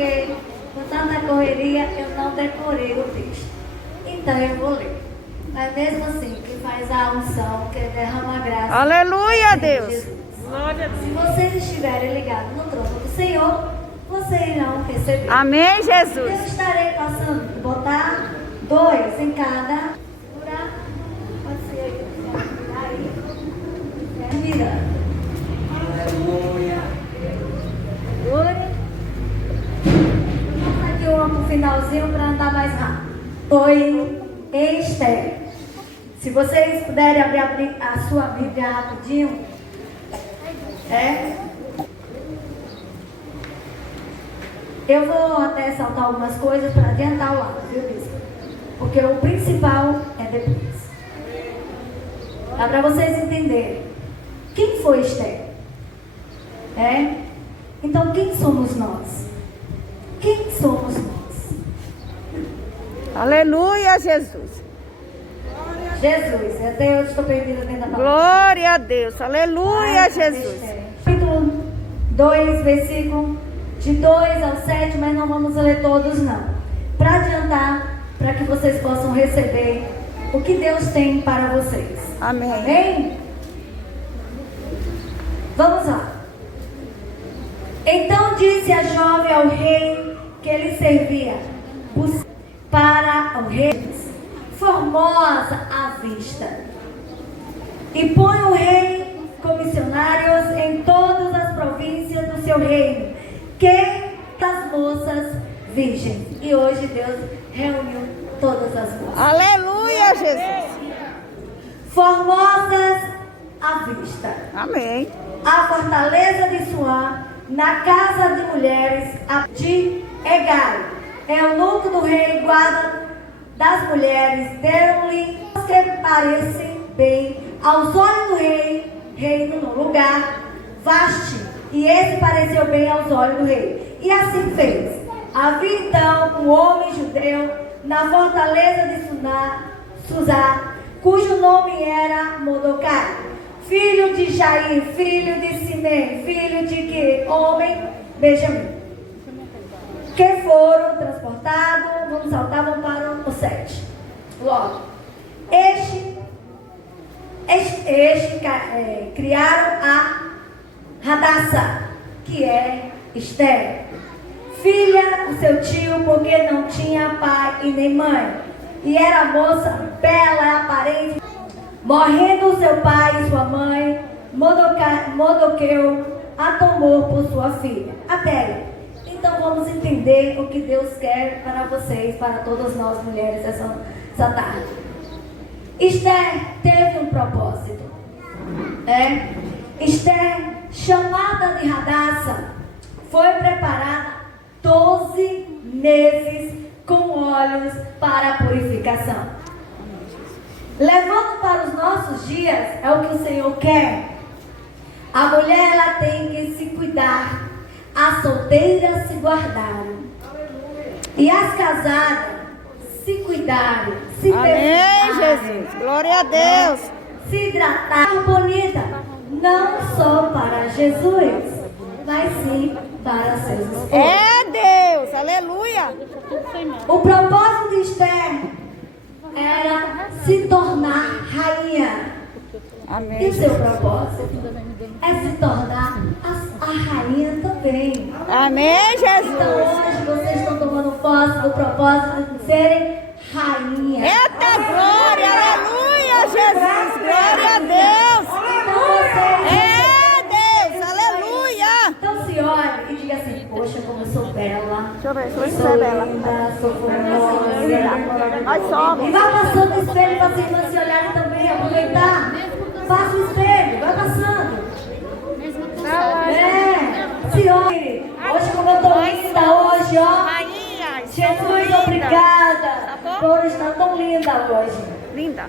porque com tanta correria eu não decorei o texto. Então eu vou ler. Mas mesmo assim, que faz a unção, que derrama a graça. Aleluia, Deus. Jesus. Se vocês estiverem ligados no trono do Senhor, vocês irão receber. Amém, Eu Jesus. estarei passando, botar 2 em cada. Pode ser aí. Mira. Aleluia. Vou botar aqui uma pro finalzinho para andar mais rápido. Foi em Esther. Se vocês puderem abrir a sua Bíblia rapidinho. Eu vou até saltar algumas coisas para adiantar o lado, viu, bispo? Porque o principal é depois. Dá para vocês entenderem. Quem foi Esther? Então, quem somos nós? Quem somos nós? Aleluia, Jesus. Jesus, até eu estou perdida dentro da palavra. Glória a Deus. Aleluia, Jesus. Capítulo 2, versículo de 2 ao 7, mas não vamos ler todos não. Para adiantar, para que vocês possam receber o que Deus tem para vocês. Amém. Amém? Vamos lá. Então disse a jovem ao rei que ele servia, para o rei, formosa à vista. E põe o rei comissionários em todas as províncias do seu reino, que das moças virgens. E hoje Deus reuniu todas as moças. Aleluia, Jesus. Formosas à vista. Amém. A fortaleza de Suã, na casa de mulheres de Egai, eunuco do rei, guarda das mulheres, deram-lhe que parecem bem aos olhos do rei, reino no lugar vasto, e esse pareceu bem aos olhos do rei. E assim fez. Havia então um homem judeu na fortaleza de Susá, cujo nome era Mordecai, filho de Jair, filho de Simei, filho de que homem? Benjamim. Que foram transportados, vamos saltar, vamos para o 7. Logo, criaram a Radassa, que é Esther, filha do seu tio, porque não tinha pai e nem mãe, e era moça bela e aparente. Morrendo seu pai e sua mãe, Mardoqueu a tomou por sua filha. Até aí. Então vamos entender o que Deus quer para vocês, para todas nós mulheres essa tarde. Esther teve um propósito. Esther, chamada de Radassa, foi preparada 12 meses com óleos para a purificação. Levando para os nossos dias, é o que o Senhor quer. A mulher, ela tem que se cuidar, as solteiras se guardarem, e as casadas se cuidarem, se Amém, Jesus. Glória a Deus. se hidratar bonita, não só para Jesus, mas sim para seus esposos. É Deus. Aleluia. O propósito de Esther era se tornar rainha. E Amém. o seu propósito é se tornar a rainha também. Amém, Então Jesus. hoje vocês estão tomando posse do propósito de serem rainha. Eita glória. Aleluia, Jesus. Glória a Deus. Então vocês, É Deus. Aleluia. então se olhem e digam assim: poxa, como eu sou bela. Deixa eu ver. Deixa eu ver se Sou é bela. linda, sou formosa. Nós somos. E vai passando o espelho para as irmãs se olharem também, aproveitar. Faça o espelho, vai passando. Se olhe. Hoje como eu tô linda hoje, ó. Rainha. Jesus, obrigada por estar tão linda hoje. Linda.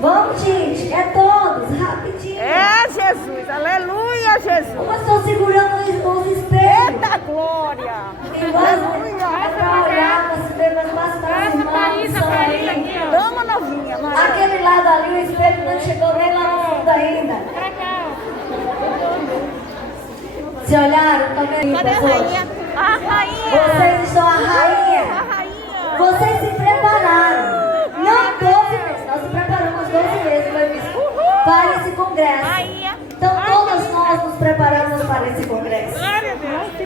Vamos, gente, é todos, rapidinho. É Jesus. Aleluia, Jesus. Como estou segurando os espelhos. Eita glória. Irmãs, é para olhar, para se ver, mas passa para as irmãs que estão aí. Dama novinha, Maria. Aquele lado ali, o espelho não chegou nem lá no fundo ainda. Se olharam, tá vendo? Cadê a pessoas? rainha? Ah, Vocês estão a rainha. Vocês se prepararam. Não 12 meses. Nós se preparamos 12 meses, foi isso, para esse congresso. Então todas nós nos preparamos para esse congresso.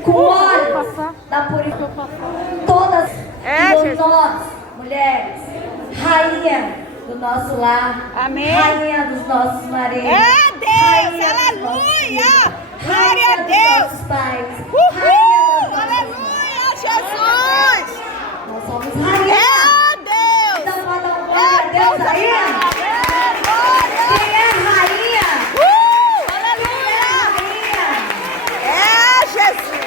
Com olhos da purificação. Todas nós, mulheres, rainha do nosso lar. Amém. Rainha dos nossos maridos. É Deus, aleluia. Glória a Deus. Dos nossos pais. Uhul, aleluia, Jesus. Nós somos rainha. É Deus. Então manda um glória a Deus aí. Quem é rainha? Aleluia. É Jesus.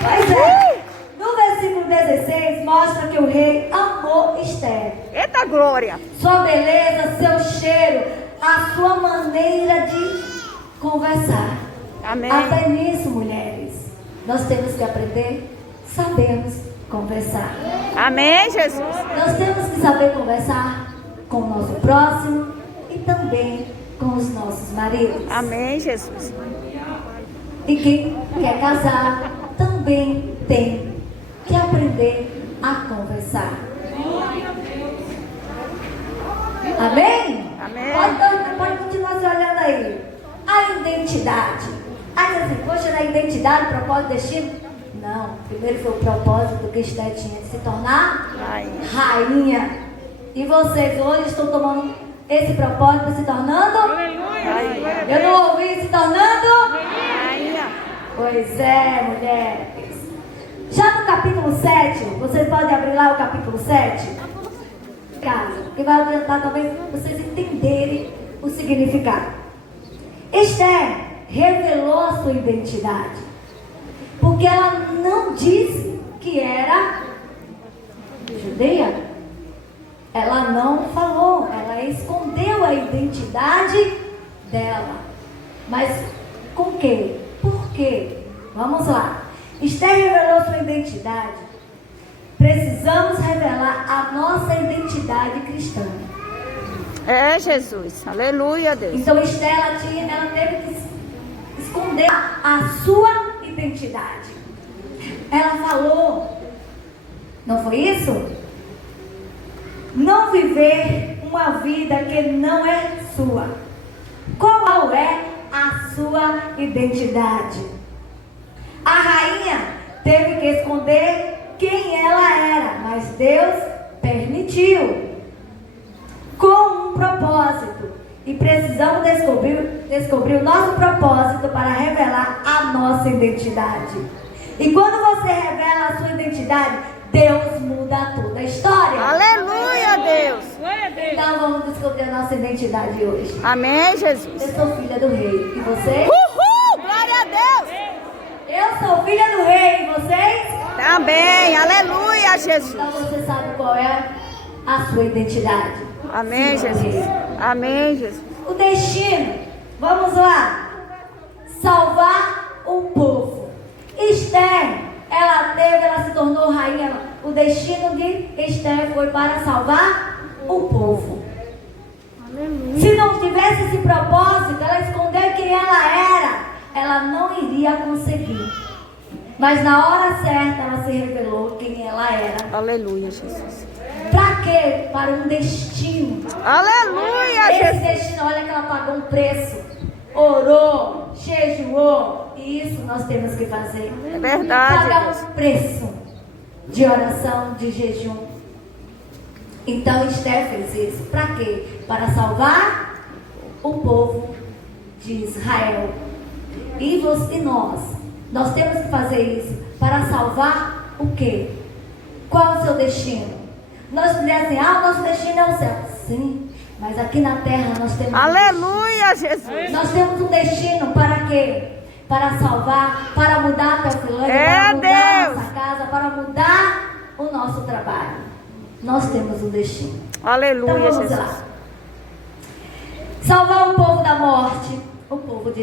Pois é. No versículo 16 mostra que o rei amou Esther. Eita glória. Sua beleza, seu cheiro, a sua maneira de conversar. Amém. Até nisso, mulheres, nós temos que aprender, sabemos conversar. Amém, Jesus. Nós temos que saber conversar com o nosso próximo e também com os nossos maridos. Amém, Jesus. E quem quer casar também tem que aprender a conversar. Amém? Amém. Pode continuar se olhando aí. A identidade. Aí assim, poxa, na identidade, propósito, destino? Não. Primeiro foi o propósito que Esther tinha de se tornar rainha. E vocês hoje estão tomando esse propósito, se tornando? Aleluia. Eu não ouvi, se tornando? Rainha. Pois é, mulheres. Já no capítulo 7, vocês podem abrir lá o capítulo 7? Casa, que vai adiantar talvez vocês entenderem o significado. Esther revelou a sua identidade, porque ela não disse que era judeia. Ela não falou, ela escondeu a identidade dela. Mas com quê? Por quê? Vamos lá. Esther revelou sua identidade. Precisamos revelar a nossa identidade cristã. É Jesus. Aleluia, Deus. Então Esther, ela teve que esconder a sua identidade. Ela falou, não foi isso? Não viver uma vida que não é sua. Qual é a sua identidade? A rainha teve que esconder quem ela era, mas Deus permitiu. Com um propósito. E precisamos descobrir o nosso propósito para revelar a nossa identidade. E quando você revela a sua identidade, Deus muda toda a história. Aleluia, Deus. Então vamos descobrir a nossa identidade hoje. Amém, Jesus. Eu sou filha do rei. E vocês? Uhul, glória a Deus. Eu sou filha do rei. E vocês? Também, aleluia, Jesus. Então você sabe qual é a sua identidade. Amém, Jesus. Amém, Jesus. O destino, vamos lá, salvar o povo. Esther, ela se tornou rainha. O destino de Esther foi para salvar o povo. Aleluia. Se não tivesse esse propósito, ela esconder quem ela era, ela não iria conseguir. Mas na hora certa, ela se revelou quem ela era. Aleluia, Jesus. Para quê? Para um destino. Aleluia, Esse Jesus. destino, olha que ela pagou um preço. Orou, jejuou. E isso nós temos que fazer. É verdade. Pagar um preço de oração, de jejum. Então Esther fez isso. Para quê? Para salvar o povo de Israel. E nós temos que fazer isso para salvar o quê? Qual o seu destino? Nós dizemos assim, nosso destino é o céu. Sim, mas aqui na terra nós temos Aleluia, Jesus. Nós temos um destino para quê? Para salvar, para mudar a Teofilândia, para mudar a nossa casa, para mudar o nosso trabalho. Nós temos um destino. Aleluia, Então vamos Jesus. lá. Salvar o povo da morte, o povo de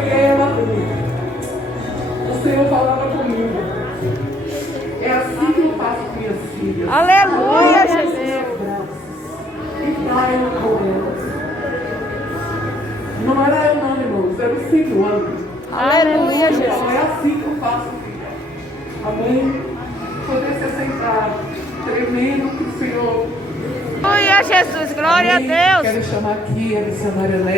foi ela. O Senhor falava comigo. É assim que eu faço com minhas filhas. Aleluia, Olha nos Jesus. seus braços e caio com elas. Não era eu não, irmãos, era o Senhor. Aleluia, Então Jesus. é assim que eu faço, filha. Amém? Poder se sentar, tremendo que o Senhor. Aleluia, Jesus. Glória a Amém? Deus. Quero chamar aqui a missionária Lélia.